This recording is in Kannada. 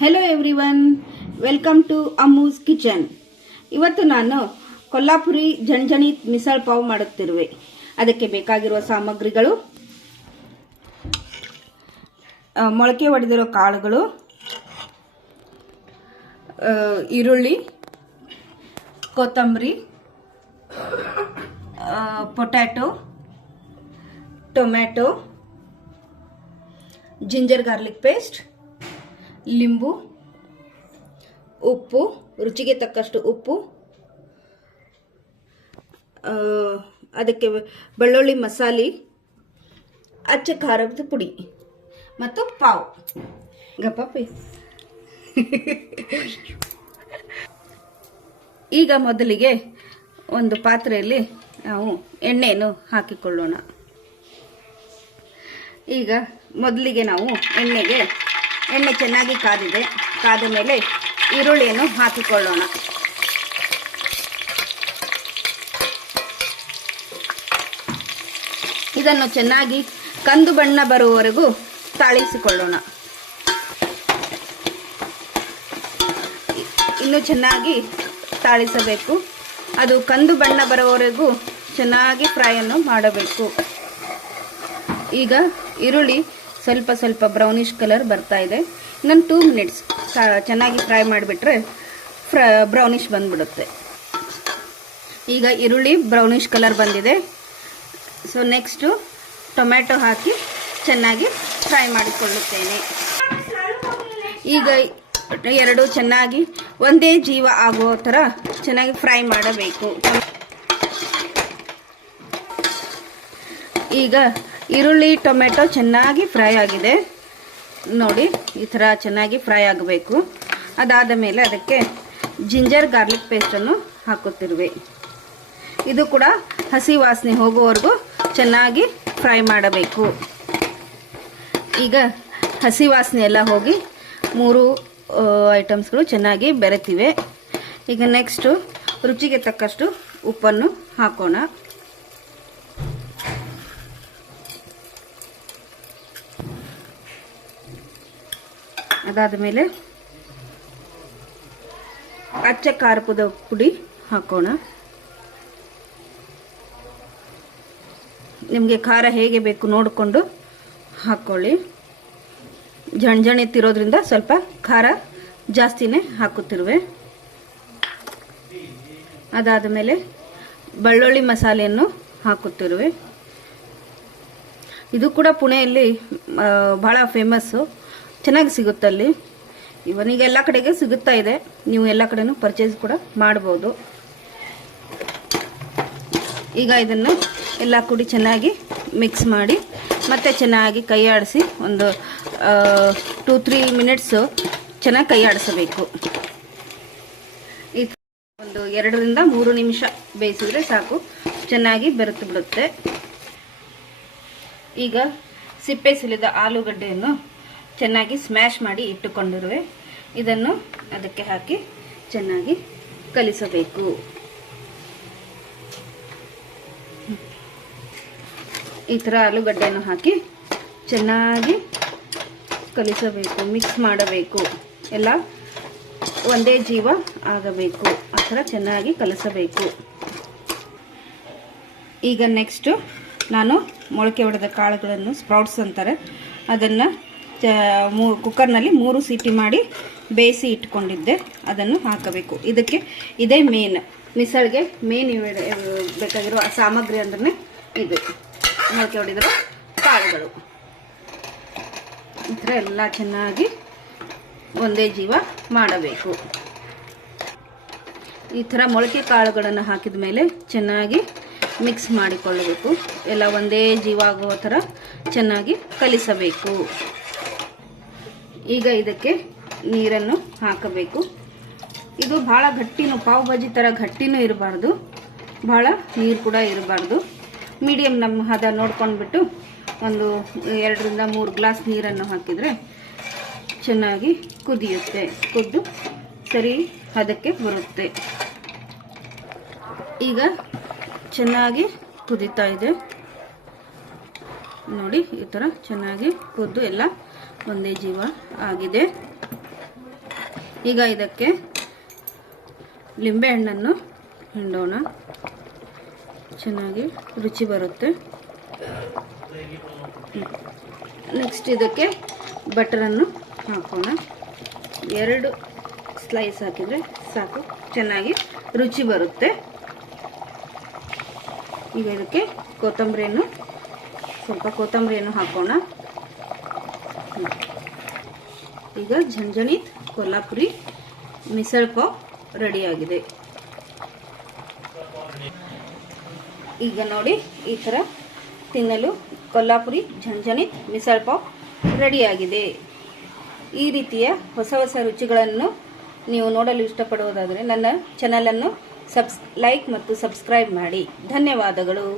Hello everyone, welcome to Ammu's kitchen. ಇವತ್ತು ನಾನು ಕೊಲ್ಲಾಪುರಿ ಜಣಜಣಿ ಮಿಸಲ್ ಪಾವ್ ಮಾಡುತ್ತಿರುವೆ. ಅದಕ್ಕೆ ಬೇಕಾಗಿರುವ ಸಾಮಗ್ರಿಗಳು: ಮೊಳಕೆ ಒಡೆದಿರೋ ಕಾಳುಗಳು, ಈರುಳ್ಳಿ, ಕೊತ್ತಂಬರಿ, potato, tomato, ginger garlic paste, ಲಿಂಬು, ಉಪ್ಪು, ರುಚಿಗೆ ತಕ್ಕಷ್ಟು ಉಪ್ಪು, ಅದಕ್ಕೆ ಬೆಳ್ಳುಳ್ಳಿ ಮಸಾಲೆ, ಅಚ್ಚ ಖಾರದ ಪುಡಿ ಮತ್ತು ಪಾವ್. ಗಪ್ಪಿ. ಈಗ ಮೊದಲಿಗೆ ಒಂದು ಪಾತ್ರೆಯಲ್ಲಿ ನಾವು ಎಣ್ಣೆಯನ್ನು ಹಾಕಿಕೊಳ್ಳೋಣ. ಈಗ ಮೊದಲಿಗೆ ನಾವು ಎಣ್ಣೆ ಚೆನ್ನಾಗಿ ಕಾದಿದೆ. ಕಾದ ಮೇಲೆ ಈರುಳ್ಳಿಯನ್ನು ಹಾಕಿಕೊಳ್ಳೋಣ. ಇದನ್ನು ಚೆನ್ನಾಗಿ ಕಂದು ಬಣ್ಣ ಬರುವವರೆಗೂ ತಾಳಿಸಿಕೊಳ್ಳೋಣ. ಇನ್ನು ಚೆನ್ನಾಗಿ ತಾಳಿಸಬೇಕು. ಅದು ಕಂದು ಬಣ್ಣ ಬರುವವರೆಗೂ ಚೆನ್ನಾಗಿ ಫ್ರೈಯನ್ನು ಮಾಡಬೇಕು. ಈಗ ಈರುಳ್ಳಿ ಸ್ವಲ್ಪ ಸ್ವಲ್ಪ ಬ್ರೌನಿಷ್ ಕಲರ್ ಬರ್ತಾ ಇದೆ. ಇನ್ನೊಂದು 2 ಮಿನಿಟ್ಸ್ ಚೆನ್ನಾಗಿ ಫ್ರೈ ಮಾಡಿಬಿಟ್ರೆ ಬ್ರೌನಿಷ್ ಬಂದ್ಬಿಡುತ್ತೆ. ಈಗ ಈರುಳ್ಳಿ ಬ್ರೌನಿಷ್ ಕಲರ್ ಬಂದಿದೆ. ಸೊ ನೆಕ್ಸ್ಟು ಟೊಮ್ಯಾಟೊ ಹಾಕಿ ಚೆನ್ನಾಗಿ ಫ್ರೈ ಮಾಡಿಕೊಳ್ಳುತ್ತೇನೆ. ಈಗ ಎರಡು ಚೆನ್ನಾಗಿ ಒಂದೇ ಜೀವ ಆಗೋ ಥರ ಚೆನ್ನಾಗಿ ಫ್ರೈ ಮಾಡಬೇಕು. ಈಗ ಈರುಳ್ಳಿ ಟೊಮೆಟೊ ಚೆನ್ನಾಗಿ ಫ್ರೈ ಆಗಿದೆ ನೋಡಿ. ಈ ಥರ ಚೆನ್ನಾಗಿ ಫ್ರೈ ಆಗಬೇಕು. ಅದಾದ ಮೇಲೆ ಅದಕ್ಕೆ ಜಿಂಜರ್ ಗಾರ್ಲಿಕ್ ಪೇಸ್ಟನ್ನು ಹಾಕುತ್ತಿರುವೆ. ಇದು ಕೂಡ ಹಸಿ ವಾಸನೆ ಹೋಗುವವರೆಗೂ ಚೆನ್ನಾಗಿ ಫ್ರೈ ಮಾಡಬೇಕು. ಈಗ ಹಸಿ ವಾಸನೆ ಎಲ್ಲ ಹೋಗಿ 3 ಐಟಮ್ಸ್ಗಳು ಚೆನ್ನಾಗಿ ಬೆರೆತಿವೆ. ಈಗ ನೆಕ್ಸ್ಟು ರುಚಿಗೆ ತಕ್ಕಷ್ಟು ಉಪ್ಪನ್ನು ಹಾಕೋಣ. ಅದಾದ ಮೇಲೆ ಅಚ್ಚ ಖಾರದ ಪುಡಿ ಹಾಕೋಣ. ನಿಮಗೆ ಖಾರ ಹೇಗೆ ಬೇಕು ನೋಡಿಕೊಂಡು ಹಾಕ್ಕೊಳ್ಳಿ. ಜಣಜಣಿ ತಿರೋದ್ರಿಂದ ಸ್ವಲ್ಪ ಖಾರ ಜಾಸ್ತಿನೇ ಹಾಕುತ್ತಿರುವೆ. ಅದಾದ ಮೇಲೆ ಬೆಳ್ಳುಳ್ಳಿ ಮಸಾಲೆಯನ್ನು ಹಾಕುತ್ತಿರುವೆ. ಇದು ಕೂಡ ಪುಣೆಯಲ್ಲಿ ಬಹಳ ಫೇಮಸ್ಸು, ಚೆನ್ನಾಗಿ ಸಿಗುತ್ತಲ್ಲಿ. ಇವನಿಗೆ ಎಲ್ಲ ಕಡೆಗೆ ಸಿಗುತ್ತಾ ಇದೆ. ನೀವು ಎಲ್ಲ ಕಡೆನೂ ಪರ್ಚೇಸ್ ಕೂಡ ಮಾಡ್ಬೋದು. ಈಗ ಇದನ್ನು ಎಲ್ಲ ಕೂಡಿ ಚೆನ್ನಾಗಿ ಮಿಕ್ಸ್ ಮಾಡಿ ಮತ್ತೆ ಚೆನ್ನಾಗಿ ಕೈ ಆಡಿಸಿ ಒಂದು 2-3 ಮಿನಿಟ್ಸು ಚೆನ್ನಾಗಿ ಕೈ ಆಡಿಸಬೇಕು. ಒಂದು 2-3 ನಿಮಿಷ ಬೇಯಿಸಿದ್ರೆ ಸಾಕು, ಚೆನ್ನಾಗಿ ಬೆರೆತು ಬಿಡುತ್ತೆ. ಈಗ ಸಿಪ್ಪೆ ಸುಲಿದ ಆಲೂಗಡ್ಡೆಯನ್ನು ಚೆನ್ನಾಗಿ ಸ್ಮ್ಯಾಶ್ ಮಾಡಿ ಇಟ್ಟುಕೊಂಡಿರುವೆ. ಇದನ್ನು ಅದಕ್ಕೆ ಹಾಕಿ ಚೆನ್ನಾಗಿ ಕಲಿಸಬೇಕು. ಈ ಥರ ಆಲೂಗಡ್ಡೆಯನ್ನು ಹಾಕಿ ಚೆನ್ನಾಗಿ ಕಲಿಸಬೇಕು, ಮಿಕ್ಸ್ ಮಾಡಬೇಕು. ಎಲ್ಲ ಒಂದೇ ಜೀವ ಆಗಬೇಕು. ಆ ಥರ ಚೆನ್ನಾಗಿ ಕಲಿಸಬೇಕು. ಈಗ ನೆಕ್ಸ್ಟು ನಾನು ಮೊಳಕೆ ಹೊಡೆದ ಕಾಳುಗಳನ್ನು, ಸ್ಪ್ರೌಟ್ಸ್ ಅಂತಾರೆ, ಅದನ್ನು ಕುಕ್ಕರ್ನಲ್ಲಿ 3 ಸೀಟಿ ಮಾಡಿ ಬೇಯಿಸಿ ಇಟ್ಕೊಂಡಿದ್ದೆ. ಅದನ್ನು ಹಾಕಬೇಕು. ಇದಕ್ಕೆ ಇದೇ ಮೇನ್, ಮಿಸಲ್ಗೆ ಮೇನ್ ಬೇಕಾಗಿರೋ ಸಾಮಗ್ರಿ ಅಂದ್ರೆ ಇದು ಮೊಳಕೆ ಹೊಡೆದಿರೋ ಕಾಳುಗಳು. ಈ ಥರ ಎಲ್ಲ ಚೆನ್ನಾಗಿ ಒಂದೇ ಜೀವ ಮಾಡಬೇಕು. ಈ ಥರ ಮೊಳಕೆ ಕಾಳುಗಳನ್ನು ಹಾಕಿದ ಮೇಲೆ ಚೆನ್ನಾಗಿ ಮಿಕ್ಸ್ ಮಾಡಿಕೊಳ್ಳಬೇಕು. ಎಲ್ಲ ಒಂದೇ ಜೀವ ಆಗುವ ಥರ ಚೆನ್ನಾಗಿ ಕಲಿಸಬೇಕು. ಈಗ ಇದಕ್ಕೆ ನೀರನ್ನು ಹಾಕಬೇಕು. ಇದು ಭಾಳ ಗಟ್ಟಿನೂ, ಪಾವ್ ಭಾಜಿ ಥರ ಗಟ್ಟಿನೂ ಇರಬಾರ್ದು, ಭಾಳ ನೀರು ಕೂಡ ಇರಬಾರ್ದು. ಮೀಡಿಯಮ್ ನಮ್ಮ ಹದ ನೋಡ್ಕೊಂಡ್ಬಿಟ್ಟು ಒಂದು 2-3 ಗ್ಲಾಸ್ ನೀರನ್ನು ಹಾಕಿದರೆ ಚೆನ್ನಾಗಿ ಕುದಿಯುತ್ತೆ. ಕುದ್ದು ಸರಿ ಹದಕ್ಕೆ ಬರುತ್ತೆ. ಈಗ ಚೆನ್ನಾಗಿ ಕುದೀತಾ ಇದೆ ನೋಡಿ. ಈ ಥರ ಚೆನ್ನಾಗಿ ಕುದ್ದು ಎಲ್ಲ ಒಂದೇ ಜೀವ ಆಗಿದೆ. ಈಗ ಇದಕ್ಕೆ ಲಿಂಬೆ ಹಣ್ಣನ್ನು ಹಿಂಡೋಣ, ಚೆನ್ನಾಗಿ ರುಚಿ ಬರುತ್ತೆ. ನೆಕ್ಸ್ಟ್ ಇದಕ್ಕೆ ಬಟರನ್ನು ಹಾಕೋಣ. 2 ಸ್ಲೈಸ್ ಹಾಕಿದರೆ ಸಾಕು, ಚೆನ್ನಾಗಿ ರುಚಿ ಬರುತ್ತೆ. ಈಗ ಇದಕ್ಕೆ ಸ್ವಲ್ಪ ಕೊತ್ತಂಬರಿಯನ್ನು ಹಾಕೋಣ. ಈಗ ಝಣಝಣೀತ್ ಕೊಲ್ಹಾಪುರಿ ಮಿಸಲ್ ಪಾವ್ ರೆಡಿಯಾಗಿದೆ. ಈಗ ನೋಡಿ, ಈ ಥರ ತಿನ್ನಲು ಕೊಲ್ಹಾಪುರಿ ಝಣಝಣೀತ್ ಮಿಸಲ್ ಪಾವ್ ರೆಡಿಯಾಗಿದೆ. ಈ ರೀತಿಯ ಹೊಸ ಹೊಸ ರುಚಿಗಳನ್ನು ನೀವು ನೋಡಲು ಇಷ್ಟಪಡುವುದಾದರೆ ನನ್ನ ಚಾನಲನ್ನು ಲೈಕ್ ಮತ್ತು ಸಬ್ಸ್ಕ್ರೈಬ್ ಮಾಡಿ. ಧನ್ಯವಾದಗಳು.